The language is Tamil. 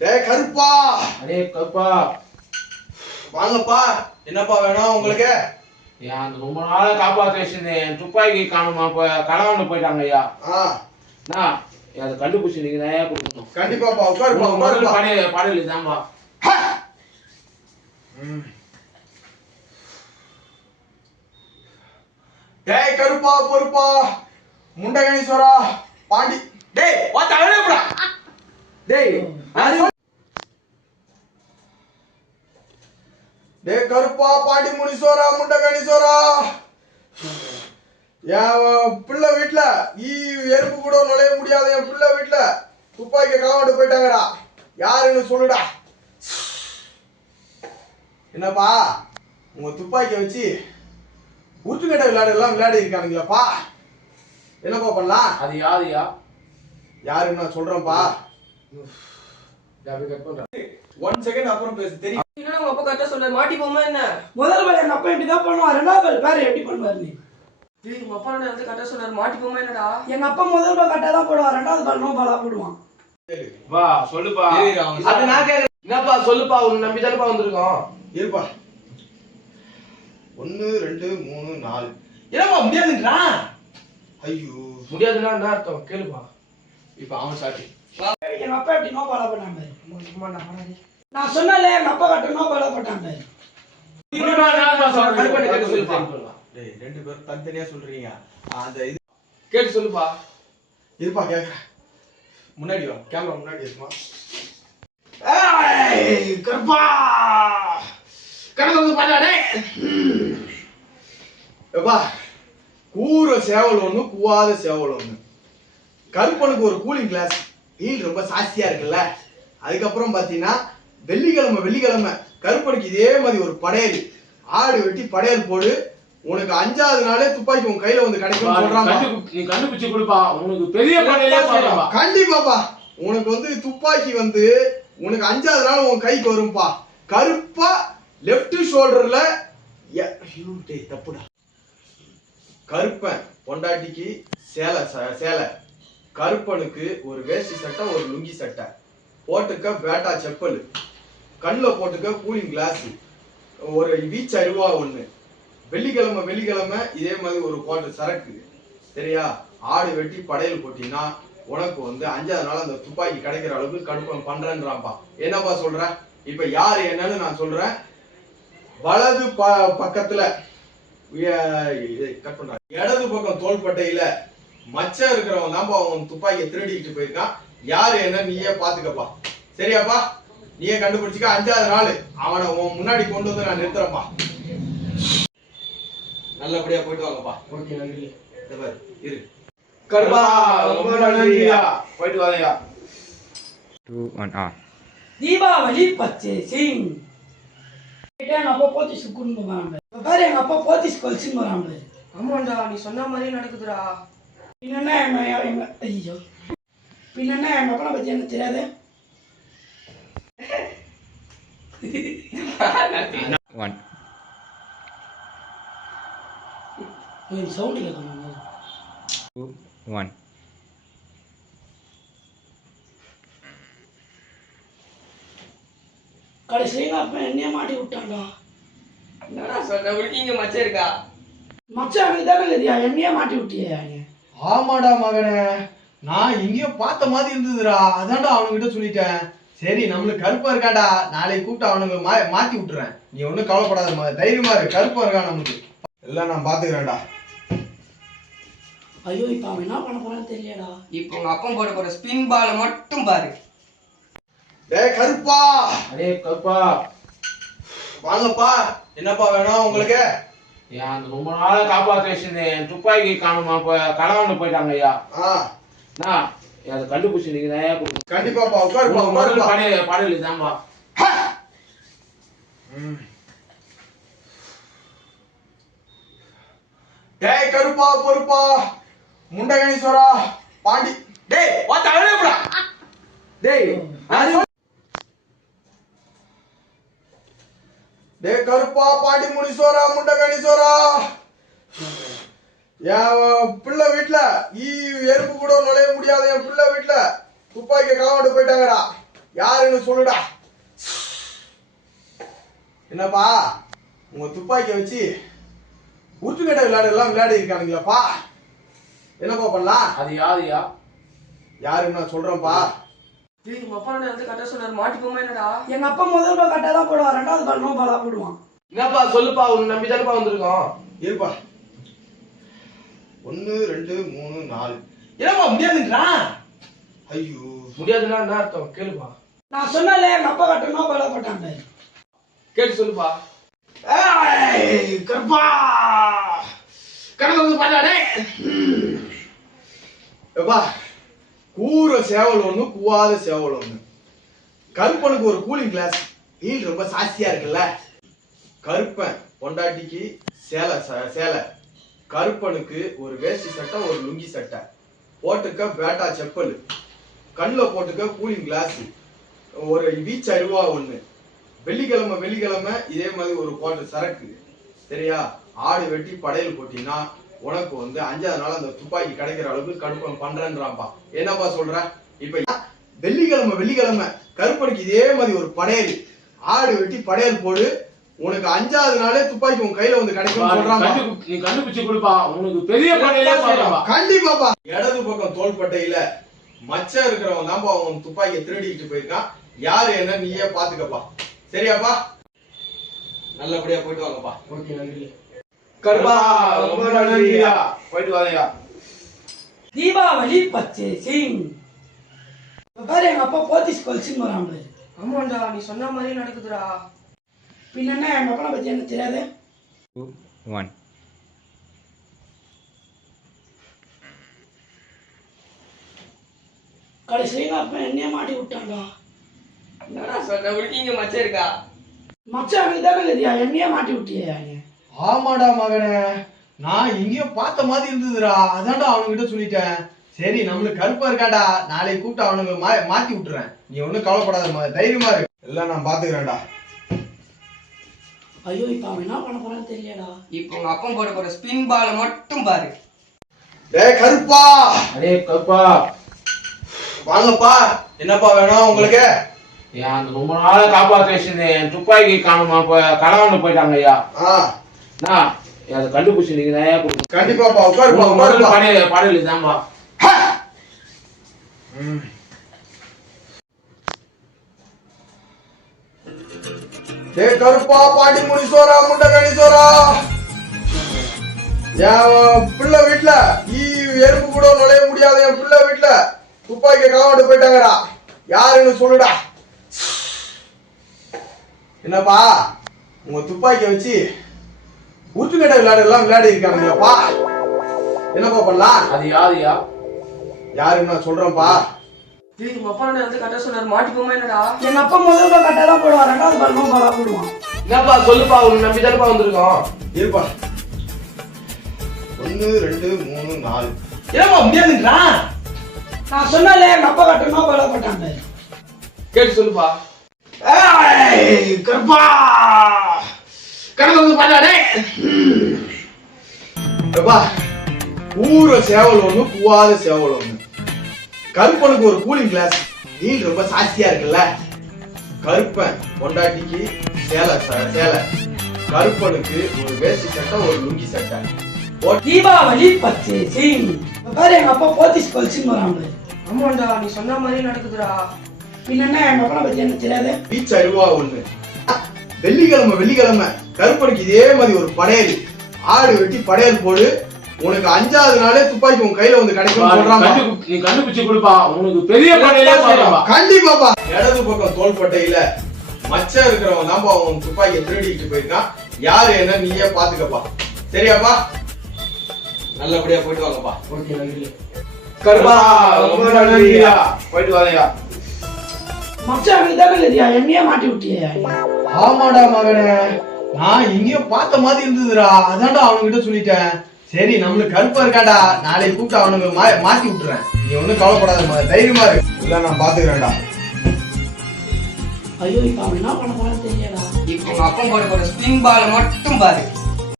டேய் கருப்பா. அடே கருப்பா வாங்கப்பா. என்னப்பா வேணும் உங்களுக்கு? ஐயா அந்த ரொம்ப நாளா காப்பாற்ற வச்சிருந்தேன். துப்பாக்கி காணுமா களவாண்டு போயிட்டாங்க ஐயா. அண்ணா அதை கண்டுபிடிச்சி நீங்க தான் கொடுக்கணும். கண்டிப்பாப்பா. உட்காருப்பா முதல் பாடல் இதான்பா. டேய் கருப்பா பொறுப்பா முண்டகணீஸ்வரா பாண்டி. டேய் வா தவறேடா. டேய் டேய் கருப்பா பாண்டி முனீஸ்வரா முண்டகணீஸ்வரா. என் பிள்ளை வீட்டுல எறும்பு கூட நுழைய முடியாத என் பிள்ளை வீட்டுல துப்பாக்கி களவாண்டு போயிட்டாங்கடா. யாருன்னு சொல்லுடா. என்னப்பா உங்க துப்பாக்கியை வச்சு உருட்டுக்கட்டை விளையாடி இருக்கானுங்களப்பா. என்னப்பா பண்ணலாம்? அது யாருயா? யாருன்னு நான் சொல்றேன்ப்பா. 1 செகண்ட் அப்புறம் பேசு. தெரியும் உங்க அப்பா கரெக்டா சொல்ற மாட்டி போமா என்ன? முதல் பால் எங்க அப்பா இப்படிதான் பண்ணுவான், ரெண்டாவது பால் பேர் எப்படி பண்ணுவாரு நீ? டேய் உங்க அப்பா வந்து கரெக்டா சொல்றாரு மாட்டி போமா என்னடா? எங்க அப்பா முதல் பால் கரெக்டா தான் போடுவான், ரெண்டாவது பால் நோ பாலா போடுவான். வா சொல்லுப்பா. அது நான் கேக்குறேன். என்னப்பா சொல்லுப்பா, உன்னை நம்பி தானப்பா வந்திருக்கோம். இருப்பா. 1 2 3 4. என்னப்பா முடியாதுன்றான்? ஐயோ முடியாதுன்னா என்ன அர்த்தம் கேளுப்பா. இப்ப அவன் சாட்டி. எங்க அப்பா எப்படி நோ பாலா பண்ணாங்க? நான் சொன்னல எங்க அப்பா கரெக்டா நோ பாலா போட்டாங்க. டேய் ரெண்டு பேரும் தனித்தனியா சொல்றீங்க. அந்த இது கேட்டு சொல்லுப்பா. இருப்பா கேக்குறேன். முன்னாடி வா. கேமரா முன்னாடி இருக்குமா? கருப்பா கடந்து பண்ணாடே. எப்பா கூற சேவல் ஒண்ணு கூவாத சேவல் ஒண்ணு. கருப்பனுக்கு ஒரு கூலிங் கிளாஸ் ஹீல் ரொம்ப சாஸ்தியா இருக்குல்ல. அதுக்கப்புறம் பாத்தீங்கன்னா வெள்ளிக்கிழமை கருப்பனுக்கு இதே மாதிரி ஒரு படையல் ஆடு வெட்டி படையல் போடு. உனக்கு 5வது நாளே துப்பாக்கி உன் கையில வந்து கிடைக்கும் சொல்றாங்க. நீ கண்டுபிடிச்சு கொடுப்பா. உனக்கு பெரிய படையலே சொல்றப்பா. கண்டிப்பாப்பா. உனக்கு வந்து துப்பாக்கி வந்து உனக்கு 5வது நாள் உன் கைக்கு வரும்பா. கருப்பா லெஃப்ட் ஷோல்டர்ல தப்புடா. கருப்பன் பொண்டாட்டிக்கு சேலை, கருப்பனுக்கு ஒரு வேஷ்டி சட்டை ஒரு லுங்கி சட்டை, போட்டுக்க பேட்டா செப்பல், கண்ணில் போட்டுக்க கூலிங் கிளாஸ், ஒரு வீச்சு அருவா ஒண்ணு. வெள்ளிக்கிழமை இதே மாதிரி ஒரு போட்டு சரக்கு சரியா. ஆடு வெட்டி படையல் போட்டீங்கன்னா உனக்கு வந்து 5வது நாள் அந்த துப்பாக்கி கிடைக்கிற அளவுக்கு கருப்பன் பண்றேன்றான்ப்பா. என்னப்பா சொல்ற? இப்ப யாரு என்னன்னு நான் சொல்றேன். வலது பக்கத்துல கட் பண்ற இடது பக்கம் தோள்பட்டையில மச்சம் இருக்கிறவன் தான்ப்பா அவன் துப்பாக்கியை திருடிக்கிட்டு போயிருக்கான். யாரு என்ன நீயே பாத்துக்கப்பா. சரியாப்பா? நீயே கண்டுபிடிச்சிக்க. 5வது நாள் அவனை உன் முன்னாடி கொண்டு வந்து நான் நிறுத்துறேன்ப்பா. நல்லபடியா போயிட்டு வாங்கப்பா. ஓகே நன்றி. இரு கருப்பா ரொம்ப நன்றியா. போயிட்டு வாங்கயா. 2 1 தீபாவளி பர்ச்சேசிங். எங்க அப்பா போத்தீஸ் கூட்டிட்டு போறாங்க. பாரு எங்க அப்பா போத்தீஸ் கொல்சின்னு போறாங்க. ஆமாண்டா நீ சொன்ன மாதிரியே நடக்குதுடா. பின்னா எங்க ஐயோ பின்னா எங்க அப்பா பத்தி என்ன தெரியாது? 1 சவுண்ட் கேட்கணும். 2 1 கடைசியாக அப்பா என்னையே மாட்டி விட்டான்டா. என்னடா சொல்ற? உனக்கு இங்க மச்சம் இருக்கா? மச்சான் நீ தானே இல்லையா என்னையே மாட்டி விட்டியா? ஆமாடா மகனே, நான் எங்கேயோ பார்த்த மாதிரி இருந்ததுடா. அதான்டா அவனுங்கிட்ட சொல்லிட்டேன். சரி நம்மளுக்கு கருப்பா இருக்காண்டா, நாளைக்கு கூப்பிட்டு அவனுங்க மாத்தி விட்டுறேன். நீ ஒன்றும் கவலைப்படாத, தைரியமா இரு. கருப்பா இருக்கான் நமக்கு எல்லாம் நான் பாத்துக்கிறேன்டா. ஐயோ இப்ப அவன் என்ன பண்ண போறான்னு தெரியலடா. இப்போ உங்க அப்பா போட போற ஸ்பின் பால மட்டும் பாரு. டேய் கருப்பா. அடே கருப்பா வாங்கப்பா. என்னப்பா வேணும் உங்களுக்கு? ஐயா அந்த ரொம்ப நாளா காப்பாற்ற வச்சிருந்தேன். துப்பாக்கி காணுமா களவாண்டு போயிட்டாங்க ஐயா. அண்ணா அதை கண்டுபிடிச்சி நீங்க தான் கொடுக்கணும். கண்டிப்பாப்பா. உட்காருப்பா. முதல் பாடல் இதான்பா. டேய் கருப்பா பொறுப்பா முண்டகணீஸ்வரா பாண்டி. டேய் வா தவறேடா. டேய் டேய் கருப்பா பாண்டி முனீஸ்வரா முண்டகணீஸ்வரா. என் பிள்ளை வீட்டுல எறும்பு கூட நுழைய முடியாத என் பிள்ளை வீட்டுல துப்பாக்கி களவாண்டு போயிட்டாங்கடா. யாருன்னு சொல்லுடா. என்னப்பா உங்க துப்பாக்கியை வச்சு உருட்டுக்கட்டை விளையாடி இருக்கானுங்களப்பா. என்னப்பா பண்ணலாம்? அது யாருயா? யாருன்னு நான் சொல்றேன்ப்பா. டேய் உங்க அப்பா வந்து கட்ட சொன்னாரு மாட்டிப்போமா என்னடா? எங்க அப்பா முதல் பால் கரெக்டாக தான் போடுவான், ரெண்டாவது பால் நோ பாலா போடுவான். என்னப்பா சொல்லுப்பா, உன்னை நம்பி தானப்பா வந்திருக்கோம். இருப்பா. 1 2 3 4. என்னப்பா முடியாதுன்றான்? ஐயோ முடியாதுன்னா என்ன அர்த்தம் கேளுப்பா. நான் சொன்னாலே எங்க அப்பா கட்ட நோ பாலா போட்டாங்க. கேட்டு சொல்லுப்பா. ஏய் கருப்பா கடந்து வந்து பண்ணாடே. எப்பா கூற சேவல் ஒண்ணு கூவாத சேவல் ஒண்ணு. கருப்பனுக்கு ஒரு கூலிங் கிளாஸ் ஹீல் ரொம்ப சாஸ்தியா இருக்குல்ல. கருப்பன் பொண்டாட்டிக்கு சேலை, கருப்பனுக்கு ஒரு வேஷ்டி சட்டை ஒரு லுங்கி சட்டை, போட்டுக்க பேட்டா செப்பல், கண்ணில் போட்டுக்க கூலிங் கிளாஸ், ஒரு வீச்சு அருவா ஒண்ணு. வெள்ளிக்கிழமை இதே மாதிரி ஒரு போட்டு சரக்கு சரியா. ஆடு வெட்டி படையல் போட்டீங்கன்னா உனக்கு வந்து 5வது நாள் அந்த துப்பாக்கி கிடைக்கிற அளவுக்கு கருப்பன் பண்றேன்றான்பா. என்னப்பா சொல்ற? இப்ப வெள்ளிக்கிழமை கருப்பனுக்கு இதே மாதிரி ஒரு படையல், ஆடு வெட்டி படையல் போடு, உனக்கு 5வது நாளே துப்பாக்கி உன் கையில வந்து கிடைக்கும் சொல்றாங்க. நீ கண்டுபிடிச்சு கொடுப்பா, உனக்கு பெரிய படையிலே சொல்றப்பா. கண்டிப்பாப்பா. இடது பக்கம் தோள்பட்டையில மச்சம் இருக்கிறவன் தான்ப்பா உன் துப்பாக்கியை திருடிட்டு போயிருக்கான். யாரு என்ன நீயே பாத்துக்கப்பா. சரியாப்பா? நல்லபடியா போயிட்டு வாங்கப்பா. ஓகே நன்றி. கருப்பா ரொம்ப நன்றியா. போயிட்டு வாங்கயா. தீபாவளி பர்ச்சேசிங். பாரு எங்க அப்பா போத்தீஸ் கொல்சின்னு வரான் பாரு. ஆமாண்டா நீ சொன்ன மாதிரியே நடக்குதுடா. பின்ன என்ன எங்க அப்பா பத்தி எனக்கு தெரியாது. 2 1. கடைசியாக அப்பா என்னையே மாட்டி விட்டான்டா. என்னடா சொல்ற? உனக்கு இங்க மச்சம் இருக்கா? மச்சான் எனக்கு தானே இல்லையா, என்னையே மாட்டி விட்டியா? ஆமாடா மகனே, நான் எங்கேயோ பார்த்த மாதிரி இருந்ததுடா, அதான்டா அவனுகிட்ட சொல்லிட்டேன். சரி நம்மளுக்கு கருப்பா இருக்காடா, நாளைக்கு கூப்பிட்டு அவனுக்கு மாத்தி விட்டுறேன். நீ ஒன்னும் கவலைப்படாத, தைரியமா இருக்கு, எல்லாம் நான் பாத்துக்கிறேன்டா. ஐயோ இப்ப அவன் என்ன பண்ண போறான்னு தெரியலடா. இப்போ உங்க அப்பா போட போற ஸ்பின் பால மட்டும் பாரு. டேய் கருப்பா. அடே கருப்பா வாங்கப்பா. என்னப்பா வேணும் உங்களுக்கு? அந்த ரொம்ப நாள காப்பாற்ற வச்சிருந்தேன், துப்பாக்கி காணுமா களவாண்டு போயிட்டாங்க ஐயா. அதை கண்டுபிடிச்சு நீங்க நிறைய கொடுங்க. கண்டிப்பாப்பா உட்காருப்பா. படையல் தான்பா. டேய் கருப்பா, பாண்டி முனிசோரா முண்டகணி சோரா, என் பிள்ளை வீட்டுல எறும்பு கூட நுழைய முடியாத என் பிள்ளை வீட்டுல துப்பாக்கி களவாண்டு போயிட்டாங்கடா. யாருன்னு சொல்லுடா. என்னப்பா உங்க துப்பாக்கியை வச்சு உருட்டுக்கட்டை விளையாடி இருக்கானுங்கப்பா. என்னப்பா பண்ணலாம்? அது யாருயா? யாருன்னு நான் சொல்றேன்ப்பா. டேய் உங்க அப்பா வந்து கட்ட சொன்னாரு மாட்டிப்போமா என்னடா? எங்க அப்பா முதல் பால் கரெக்டாக தான் போடுவான், ரெண்டாவது பால் நோ பாலா போடுவான். என்னப்பா சொல்லுப்பா, உன்னை நம்பி தானப்பா வந்திருக்கோம். இருப்பா. 1 2 3 4. என்னப்பா முடியாதுன்றான்? நான் சொன்னாலே எங்க அப்பா கட்ட நோ பாலா போட்டாங்க. கேட்டு சொல்லுப்பா. ஏய் கருப்பா கடந்து வந்து பண்ணாடே. எப்பா கூற சேவல் ஒண்ணு கூவாத சேவல் ஒண்ணு. கருப்பனுக்கு ஒரு கூலிங் கிளாஸ் ஹீல் ரொம்ப சாஸ்தியா இருக்குல்ல. கருப்பன் பொண்டாட்டிக்கு சேலை, கருப்பனுக்கு ஒரு வேஷ்டி சட்டை ஒரு லுங்கி சட்டை. தீபாவளி பர்ச்சேசிங். பாரு எங்க அப்பா போத்தீஸ் கொல்சின்னு வரான் பாரு. ஆமாண்டா நீ சொன்ன மாதிரியே நடக்குதுடா. பின்ன என்ன எங்க அப்பா பத்தி எனக்கு தெரியாது. வீச்சு அருவா ஒண்ணு. வெள்ளிக்கிழமை கருப்பனுக்கு இதே மாதிரி ஒரு படையல், ஆடு வெட்டி படையல் போடு, உனக்கு 5வது நாளே துப்பாக்கி உன் கையில வந்து கிடைக்கும் சொல்றாங்க. நீ கண்டுபிடிச்சு கொடுப்பா, உனக்கு பெரிய படையிலே சொல்றப்பா. கண்டிப்பாப்பா. இடது பக்கம் தோள்பட்டையில மச்சம் இருக்கிறவன் தான்ப்பா உன் துப்பாக்கியை திருடிட்டு போயிருக்கான். யாரு என்ன நீயே பாத்துக்கப்பா. சரியாப்பா? நல்லபடியா போயிட்டு வாங்கப்பா. ஓகே நன்றி. கருப்பா ரொம்ப நன்றியா. போயிட்டு வாங்கயா. மச்சான் எனக்கு தானே இல்லையா, என்னையே மாட்டி விட்டியா? ஆமாடா மகனே, நான் எங்கேயோ பார்த்த மாதிரி இருந்ததுடா, அதான்டா அவனுகிட்ட சொல்லிட்டேன். சரி நம்மளுக்கு கருப்பா இருக்காடா, நாளைக்கு கூப்பிட்டு அவனுக்கு மாத்தி விட்டுறேன். நீ ஒன்னும் கவலைப்படாத, தைரியமா இருக்கு, இல்ல நான் பாத்துக்கிறேன்டா. ஐயோ இப்ப அவன் என்ன பண்ண போறான்னு தெரியலடா. இப்போ உங்க அப்பா போட போற ஸ்பின் பால மட்டும் பாரு.